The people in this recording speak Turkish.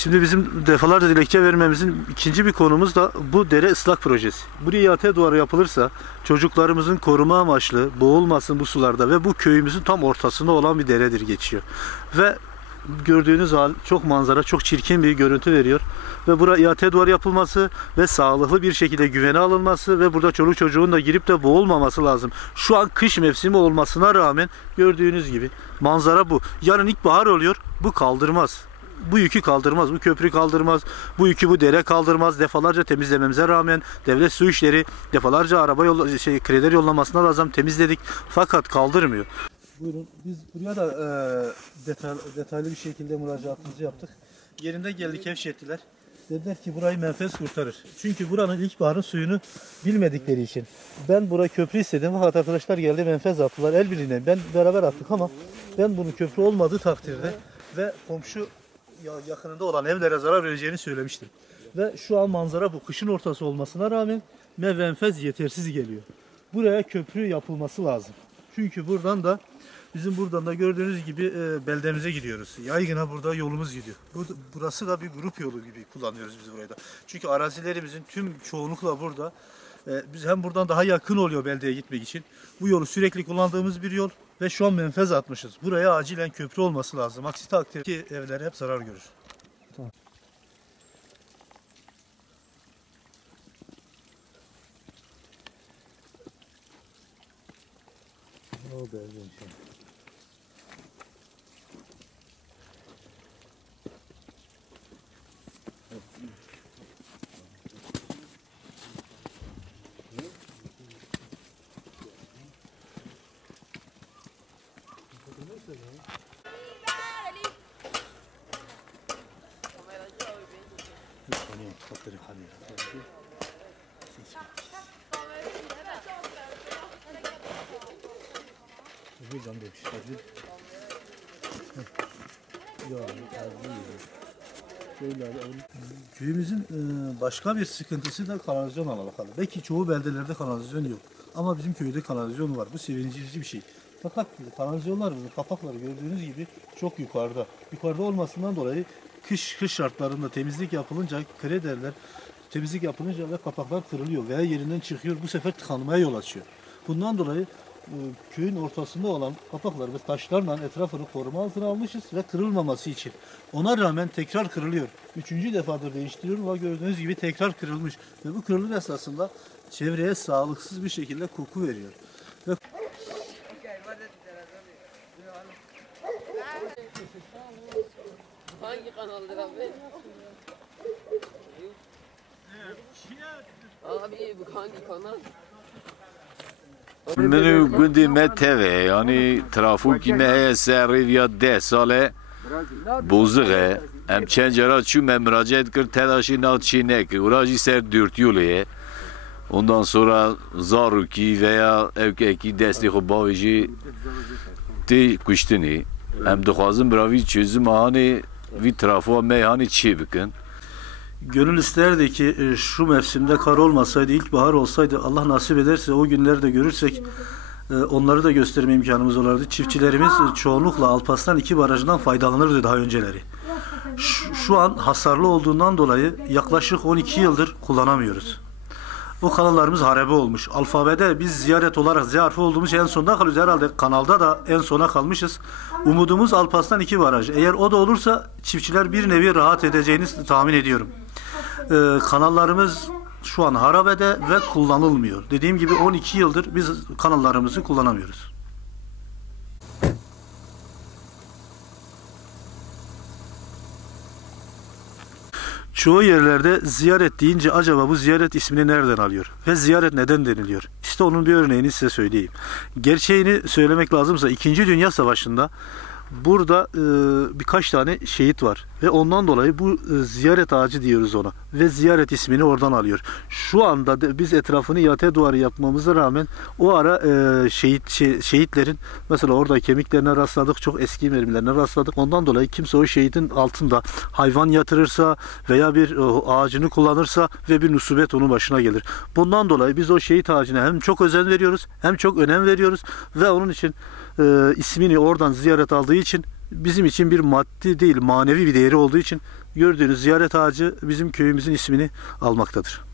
Şimdi bizim defalarca dilekçe vermemizin ikinci bir konumuz da bu dere ıslak projesi. Buraya yate duvarı yapılırsa çocuklarımızın koruma amaçlı boğulmasın bu sularda ve bu köyümüzün tam ortasında olan bir deredir geçiyor. Ve gördüğünüz hal çok manzara, çok çirkin bir görüntü veriyor. Ve buraya yate duvarı yapılması ve sağlıklı bir şekilde güvene alınması ve burada çoluk çocuğun da girip de boğulmaması lazım. Şu an kış mevsimi olmasına rağmen gördüğünüz gibi manzara bu. Yarın ilkbahar oluyor, bu kaldırmaz. Bu yükü kaldırmaz, bu köprü kaldırmaz, bu yükü bu dere kaldırmaz. Defalarca temizlememize rağmen devlet su işleri defalarca krediler yollamasına lazım temizledik fakat kaldırmıyor. Buyurun, biz buraya da detaylı bir şekilde müracaatımızı yaptık. Yerinde geldik, kevşettiler. Dediler ki burayı menfez kurtarır. Çünkü buranın ilkbaharın suyunu bilmedikleri için. Ben burayı köprü istedim fakat arkadaşlar geldi menfez attılar el birliğine. Ben beraber attık ama ben bunun köprü olmadığı takdirde ve komşu yakınında olan evlere zarar vereceğini söylemiştim. Ve şu an manzara bu. Kışın ortası olmasına rağmen menfez yetersiz geliyor. Buraya köprü yapılması lazım. Çünkü bizim buradan da gördüğünüz gibi beldemize gidiyoruz. Yaygına burada yolumuz gidiyor. Burası da bir grup yolu gibi kullanıyoruz biz burayı da. Çünkü arazilerimizin tüm çoğunlukla burada. Biz hem buradan daha yakın oluyor beldeye gitmek için. Bu yolu sürekli kullandığımız bir yol ve şu an menfez atmışız. Buraya acilen köprü olması lazım. Aksi takdirde evler hep zarar görür. Tamam. Köyümüzün başka bir sıkıntısı da kanalizasyonla alakalı. Belki çoğu beldelerde kanalizasyon yok. Ama bizim köyde kanalizasyon var. Bu sevindirici bir şey. Fakat kanalizasyonlar, kapakları gördüğünüz gibi çok yukarıda. Yukarıda olmasından dolayı kış şartlarında temizlik yapılınca temizlik yapılınca ve kapaklar kırılıyor veya yerinden çıkıyor. Bu sefer tıkanmaya yol açıyor. Bundan dolayı köyün ortasında olan kapaklarımız taşlarla etrafını koruma altına almışız ve kırılmaması için. Ona rağmen tekrar kırılıyor. Üçüncü defadır değiştiriyorum ve gördüğünüz gibi tekrar kırılmış. Ve bu kırılım esasında çevreye sağlıksız bir şekilde koku veriyor. Ve hangi kanaldır abi? Abi bu hangi kanal? منو گوندی متوه یعنی ترافوکی مه سری یا 10 ساله بوزغه ام چند جرا چو مراجعت کرد تلاشی ناتچینه که اوراجی سر dürtüyorlar. Ondan sonra zaruki veya evkeki desti خو باویجی تی کشتنی ام دخوازم براوی çözüm hani vi trafo meyhani çi bikin. Gönül isterdi ki şu mevsimde kar olmasaydı, ilkbahar olsaydı, Allah nasip ederse o günleri de görürsek onları da gösterme imkanımız olurdu. Çiftçilerimiz çoğunlukla Alparslan 2 barajından faydalanırdı daha önceleri. Şu an hasarlı olduğundan dolayı yaklaşık 12 yıldır kullanamıyoruz. O kanallarımız harabe olmuş. Alfabede biz ziyaret olarak Z harfi olduğumuz en sonda kalıyoruz. Herhalde kanalda da en sona kalmışız. Umudumuz Alparslan 2 baraj. Eğer o da olursa çiftçiler bir nevi rahat edeceğini tahmin ediyorum. Kanallarımız şu an harabede ve kullanılmıyor. Dediğim gibi 12 yıldır biz kanallarımızı kullanamıyoruz. Çoğu yerlerde ziyaret deyince acaba bu ziyaret ismini nereden alıyor? Ve ziyaret neden deniliyor? İşte onun bir örneğini size söyleyeyim. Gerçeğini söylemek lazımsa 2. Dünya Savaşı'nda burada birkaç tane şehit var. Ve ondan dolayı bu ziyaret ağacı diyoruz ona. Ve ziyaret ismini oradan alıyor. Şu anda biz etrafını yate duvarı yapmamıza rağmen o ara şehitlerin mesela orada kemiklerine rastladık. Çok eski mermilerine rastladık. Ondan dolayı kimse o şehidin altında hayvan yatırırsa veya bir ağacını kullanırsa ve bir musibet onun başına gelir. Bundan dolayı biz o şehit ağacına hem çok özen veriyoruz hem çok önem veriyoruz ve onun için ismini oradan ziyaret aldığı için bizim için bir maddi değil manevi bir değeri olduğu için gördüğünüz ziyaret ağacı bizim köyümüzün ismini almaktadır.